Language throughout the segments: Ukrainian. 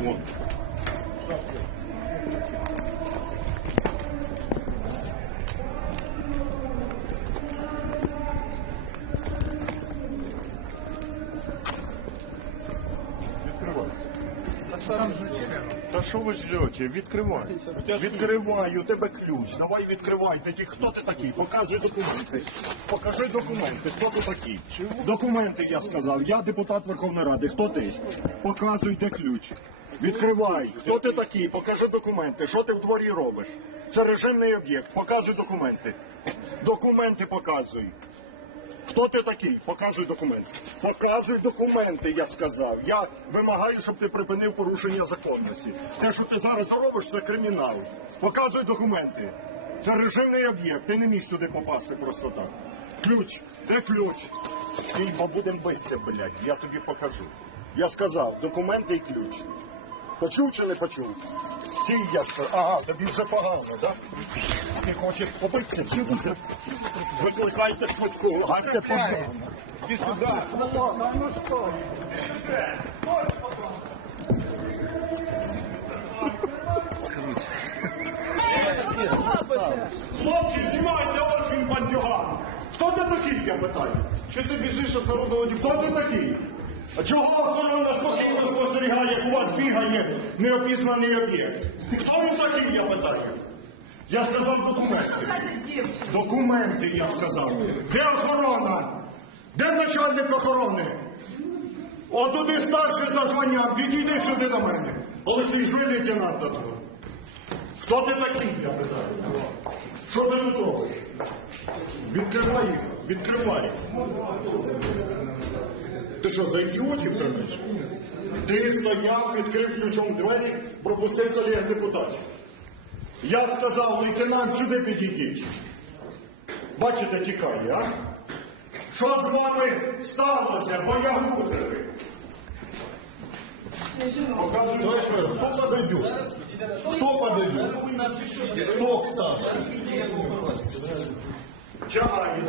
Вон. Та що ви ждете? Відкривай. Відкривай, у тебе ключ. Давай відкривай. Тоді хто ти такий? Показуй документи. Покажи документи. Хто ти такий? Документи, я сказав. Я депутат Верховної Ради. Хто ти? Показуй, де ключ. Відкривай. Хто ти такий? Покажи документи. Що ти в дворі робиш? Це режимний об'єкт. Показуй документи. Документи показуй. Хто ти такий? Показуй документи. Показуй документи, я сказав. Я вимагаю, щоб ти припинив порушення законності. Те, що ти зараз робиш, це кримінал. Показуй документи. Це режимний об'єкт. Ти не міг сюди попасти просто так. Ключ. Де ключ? Стій, бо будемо битися, блядь. Я тобі покажу. Я сказав, документи і ключ. Почув чи не почув? Стій, я сказав. Ага, тобі вже погано, так? Ти хочеш побитися чи буде? Викликайте швидку, гайте погано. Іди сюди. Хлопці, знімайте, ось він бандюган. Хто ти такий, я питаю? Що ти біжиш від народного депутата? Хто ти такий? А чого охорона спокійно спостерігає, як у вас бігає неопізнаний об'єкт? Хто він такий, я питаю? Я сказав документи. Документи, я сказав. Де охорона? Де начальник охорони? От туди старший за званням, відійди сюди до мене. Олексій, жви лейтенант до того. Хто ти такий, я питаю? Що ти тут робиш? Відкривай їх, відкривай. Ти що, за ідіотів тримаєш? Ти стояв, відкрив ключом двері, пропустив колег депутатів. Я сказав, лейтенант, сюди підійдіть. Бачите, тікає, а? Що з вами сталося, боягузи? Раз. Хто подойдет? Хто подойдет? Хто встане? Тягає,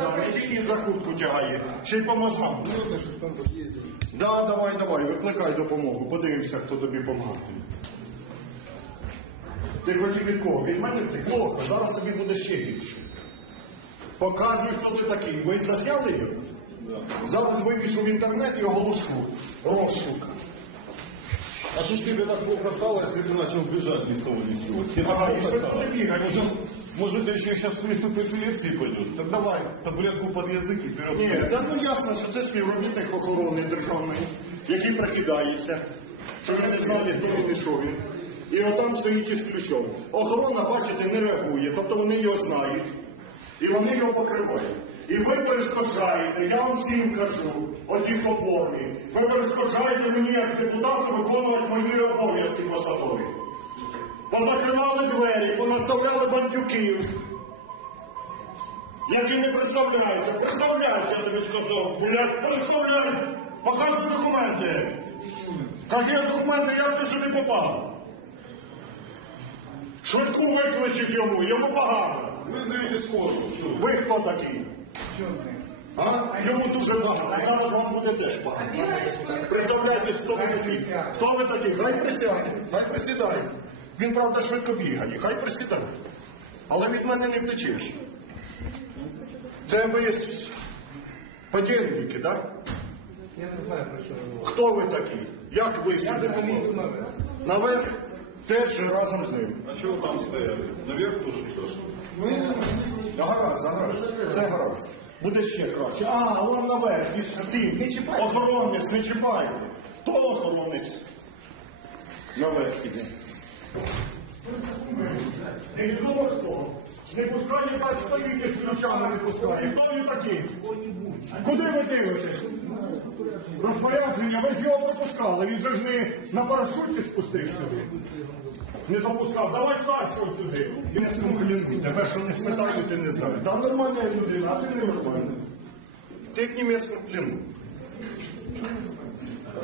за куртку тягає. Ще й по мозгам. Да, давай, давай, викликай допомогу. Подивимося, хто тобі допомагатиме. Ти хотів від кого? Від мене ти плохо, зараз тобі буде ще гірше. Показуй, хто ти такий. Ви засняли його? Зараз вивішу в інтернет і оголошу. Розшук. А что ж тебе так плохо стало, ты начал бежать ни с того ни с сего? Тебе Ага, и плохо что стало? ты бегаешь? Может, может, ты еще сейчас приступ эпилепсии пойдет? Так давай, таблетку под язык и вперед. Ні, та ну ясно, що це співробітник охорони державної, який прикидається, що ви не знали, хто він і що він. І отам стоїть із ключом. Охорона, бачите, не реагує, тобто вони його знають. І вони його покривають. І ви перешкоджаєте, я вам всім кажу, оті поборні, ви перешкоджаєте мені як депутату виконувати мої обов'язки посадові. Позакривали двері, понаставляли бандюків. Які не представляються. Представляюся, я тобі сказав. Блядь, представляюсь. Показуй документи. Які документи, як ти сюди попав? Швидку викличіть йому, йому погано. Вызовите скорую. Что? Ви хто такий? А? Йому дуже погано. Зараз вам буде теж погано. Представляйтесь, хто ви такий. Хто ви такий? Хай присядьте, хай присідає. Він, правда, швидко бігає, хай присідає. Але від мене не втечеш. Це ви подільники, так? Я не знаю про що ви. Хто ви такі? Як ви Я сюди наверх. Наверх теж разом з ним. А чего вы там стояли? Наверх тоже не пошли? Да гаразд, гаразд. Це гаразд. Буде ще краще. А, он наверх, і ти. Не чіпай. Охоронець, не чіпай. Хто охоронець? Наверх іде. Знову хто? Не пускає, так стоїть із ключами не пускає. Хто він такий? Куди ви дивитесь? Розпорядження, ви ж його пропускали. Він же ж не на парашуті спустився. Не допускав. Давай старшого сюди. І не скомпліну. Тебе що не спитаю, ти не знаєш. Та нормальна людина, а ти не нормальна. Ти як німецькому плену.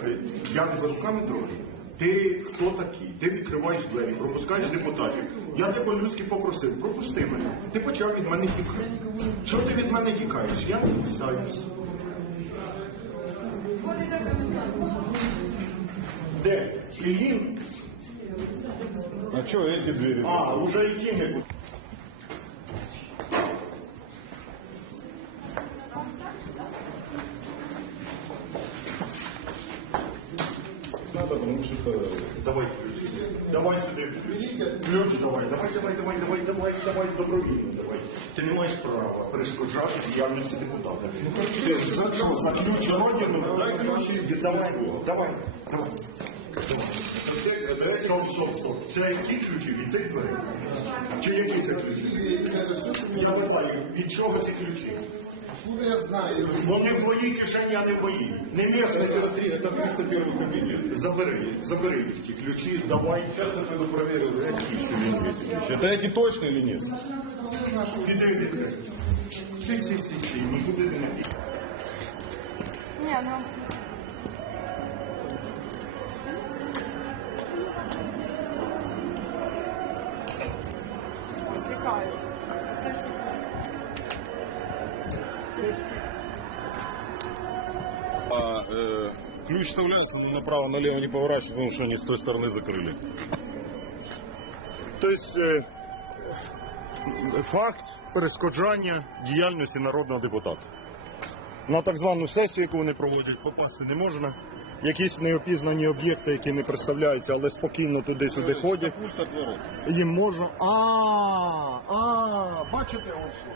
Е, Я не за руками дрожу. Ти хто такий? Ти відкриваєш двері, пропускаєш депутатів. Я тебе по-людськи попросив, пропусти мене. Ти почав від мене тікати. Чого ти від мене тікаєш? Я не кусаюсь. Де? Ілін? А чого, які двері? А, уже і не будуть. Надо, потому что это... Давай ключ. Давай сюди. Ключ давай. Давай, давай, давай, давай, давай, давай, добровільно, давай. Ти не маєш права перешкоджати діяльності депутата. Ти ж за що? За ключ родину? Дай ключі. Давай, давай, давай. Це, це, стоп, стоп, стоп. Це які ключі? Від тих дверей? Чи які це ключі? Я питаю, від чого ці ключі? я знаю. Вони в твоїй кишені, а не в моїй. Не місце. Это 301 кабинет. Забери, забери ті ключі, давай. Сейчас я пойду проверю, Які що він висить. Это эти точно или нет? Іди відкрий. Сі, сі, сі, сі, нікуди не піде. Ні, ну. А э, ключ вставляется, но направо-налево не поворачивается, потому что они с той стороны закрыли. Тобто е, факт перешкоджання діяльності народного депутата. На так звану сесію, яку вони проводять, попасти не можна. Якісь неопізнані об'єкти, які не представляються, але спокійно туди-сюди ходять. Пульт от ворот. Їм можна. А, а, бачите, ось що?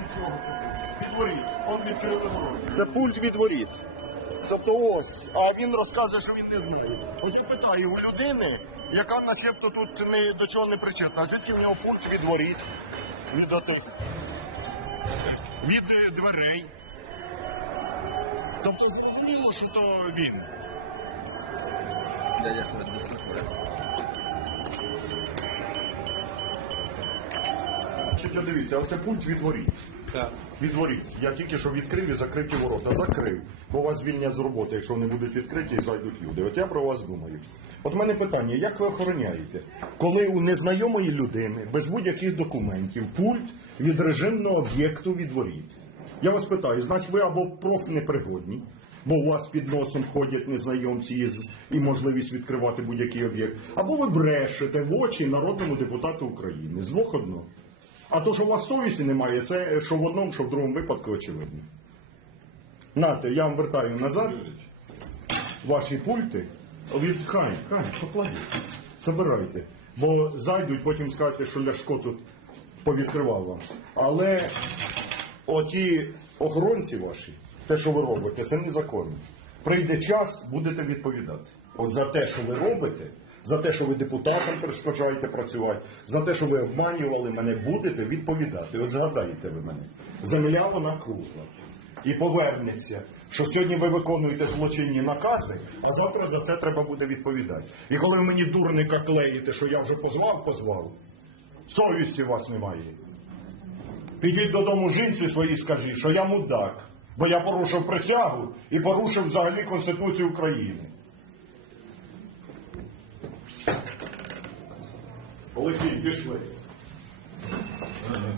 Від чого це? Від воріт. Он відкрили ворота. Це пульт від воріт. Тобто ось, а він розказує, що він не знає. Ось я питаю у людини, яка начебто тут не до чого не причетна, а звідки в нього пункт від воріт, від отих, від е, дверей. Тобто зрозуміло, що то він. Значить, дивіться, оце пульт від воріт. Так. Від воріт. Я тільки що відкрив і закриті ворота. Закрив. Бо вас звільнять з роботи, якщо вони будуть відкриті і зайдуть люди. От я про вас думаю. От в мене питання, як ви охороняєте, коли у незнайомої людини без будь-яких документів пульт від режимного об'єкту від воріт? Я вас питаю, значить ви або профнепригодні, бо у вас під носом ходять незнайомці із, і можливість відкривати будь-який об'єкт, або ви брешете в очі народному депутату України. З двох одно. А то, що у вас совісті немає, це що в одному, що в другому випадку очевидно. Нате, я вам вертаю назад ваші пульти. Від хай, хай, покладіть. Забирайте. Бо зайдуть, потім скажете, що Ляшко тут повідкривав вам. Але оті охоронці ваші, те, що ви робите, це незаконно. Прийде час, будете відповідати. От за те, що ви робите, за те, що ви депутатам перешкоджаєте працювати, за те, що ви обманювали мене, будете відповідати. От згадаєте ви мене. Земля вона кругла. І повернеться, що сьогодні ви виконуєте злочинні накази, а завтра за це треба буде відповідати. І коли ви мені дурника клеїте, що я вже позвав, позвав, совісті вас немає. Підіть додому жінці своїй скажіть, що я мудак, бо я порушив присягу і порушив взагалі Конституцію України. Олексій, пішли. Ага.